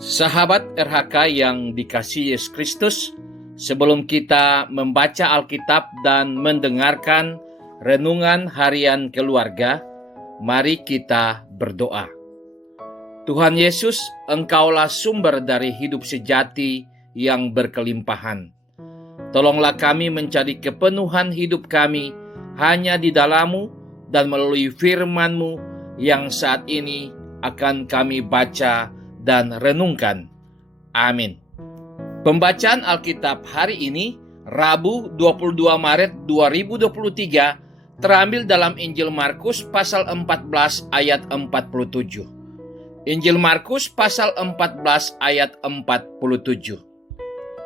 Sahabat RHK yang dikasihi Yesus Kristus, sebelum kita membaca Alkitab dan mendengarkan renungan harian keluarga, mari kita berdoa. Tuhan Yesus, Engkaulah sumber dari hidup sejati yang berkelimpahan. Tolonglah kami mencari kepenuhan hidup kami hanya di dalam-Mu dan melalui firman-Mu yang saat ini akan kami baca dan renungkan. Amin. Pembacaan Alkitab hari ini, Rabu 22 Maret 2023, terambil dalam Injil Markus pasal 14 ayat 47. Injil Markus pasal 14 ayat 47.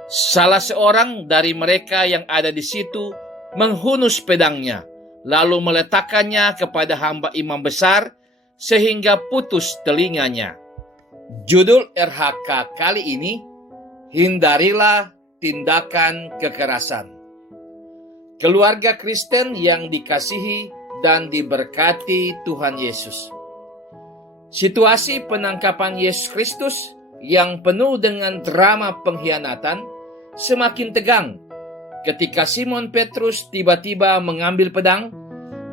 Salah seorang dari mereka yang ada di situ menghunus pedangnya, lalu meletakkannya kepada hamba imam besar sehingga putus telinganya. Judul RHK kali ini, hindarilah tindakan kekerasan. Keluarga Kristen yang dikasihi dan diberkati Tuhan Yesus. Situasi penangkapan Yesus Kristus yang penuh dengan drama pengkhianatan semakin tegang ketika Simon Petrus tiba-tiba mengambil pedang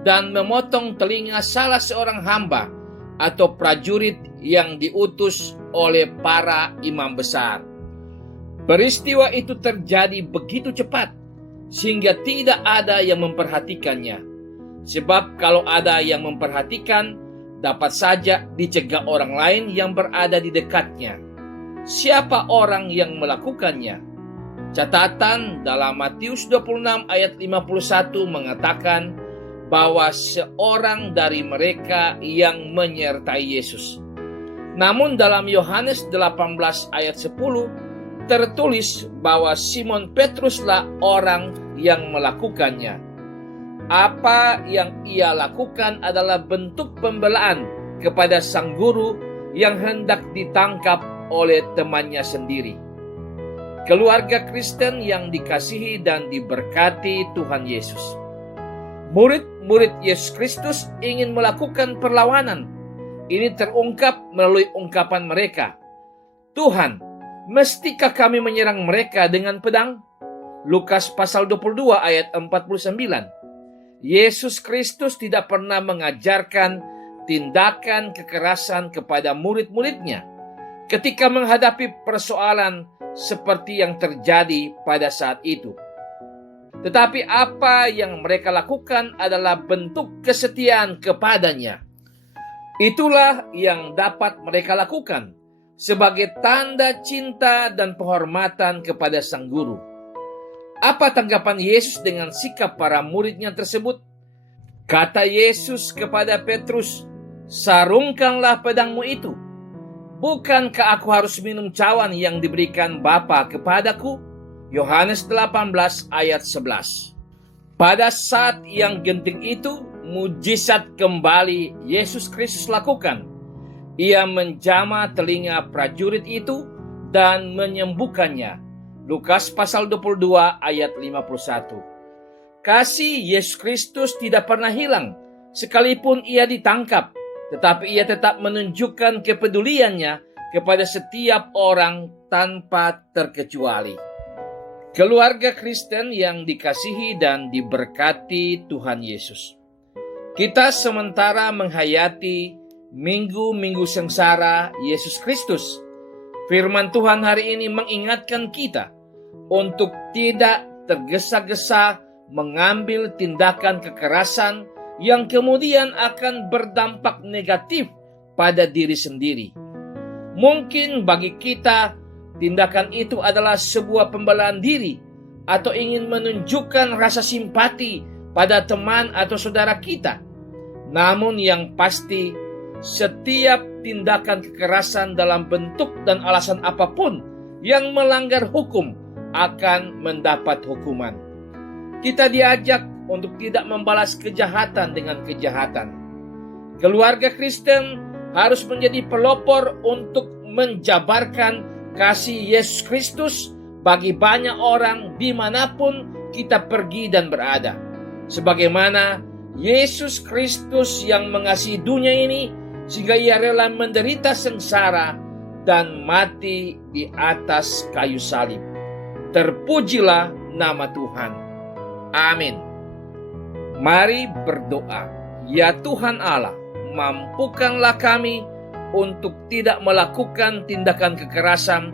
dan memotong telinga salah seorang hamba atau prajurit yang diutus oleh para imam besar. Peristiwa itu terjadi begitu cepat sehingga tidak ada yang memperhatikannya. Sebab kalau ada yang memperhatikan, dapat saja dicegah orang lain yang berada di dekatnya. Siapa orang yang melakukannya? Catatan dalam Matius 26 ayat 51 mengatakan bahwa seorang dari mereka yang menyertai Yesus. Namun dalam Yohanes 18 ayat 10 tertulis bahwa Simon Petruslah orang yang melakukannya. Apa yang ia lakukan adalah bentuk pembelaan kepada sang guru yang hendak ditangkap oleh temannya sendiri. Keluarga Kristen yang dikasihi dan diberkati Tuhan Yesus. Murid-murid Yesus Kristus ingin melakukan perlawanan. Ini terungkap melalui ungkapan mereka. Tuhan, mestikah kami menyerang mereka dengan pedang? Lukas pasal 22 ayat 49. Yesus Kristus tidak pernah mengajarkan tindakan kekerasan kepada murid-muridnya ketika menghadapi persoalan seperti yang terjadi pada saat itu. Tetapi apa yang mereka lakukan adalah bentuk kesetiaan kepadanya. Itulah yang dapat mereka lakukan sebagai tanda cinta dan penghormatan kepada sang guru. Apa tanggapan Yesus dengan sikap para muridnya tersebut? Kata Yesus kepada Petrus, "Sarungkanlah pedangmu itu. Bukankah aku harus minum cawan yang diberikan Bapa kepadaku?" Yohanes 18 ayat 11. Pada saat yang genting itu, mujizat kembali Yesus Kristus lakukan. Ia menjamah telinga prajurit itu dan menyembuhkannya. Lukas pasal 22 ayat 51. Kasih Yesus Kristus tidak pernah hilang, sekalipun ia ditangkap, tetapi ia tetap menunjukkan kepeduliannya kepada setiap orang tanpa terkecuali. Keluarga Kristen yang dikasihi dan diberkati Tuhan Yesus. Kita sementara menghayati minggu-minggu sengsara Yesus Kristus. Firman Tuhan hari ini mengingatkan kita untuk tidak tergesa-gesa mengambil tindakan kekerasan yang kemudian akan berdampak negatif pada diri sendiri. Mungkin bagi kita, tindakan itu adalah sebuah pembelaan diri atau ingin menunjukkan rasa simpati pada teman atau saudara kita. Namun yang pasti, setiap tindakan kekerasan dalam bentuk dan alasan apapun yang melanggar hukum akan mendapat hukuman. Kita diajak untuk tidak membalas kejahatan dengan kejahatan. Keluarga Kristen harus menjadi pelopor untuk menjabarkan kasih Yesus Kristus bagi banyak orang dimanapun kita pergi dan berada. Sebagaimana Yesus Kristus yang mengasihi dunia ini sehingga ia rela menderita sengsara dan mati di atas kayu salib. Terpujilah nama Tuhan. Amin. Mari berdoa. Ya Tuhan Allah, mampukanlah kami untuk tidak melakukan tindakan kekerasan,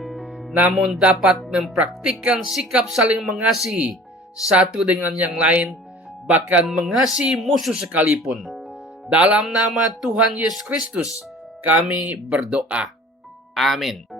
namun dapat mempraktikkan sikap saling mengasihi satu dengan yang lain, bahkan mengasihi musuh sekalipun. Dalam nama Tuhan Yesus Kristus, kami berdoa. Amin.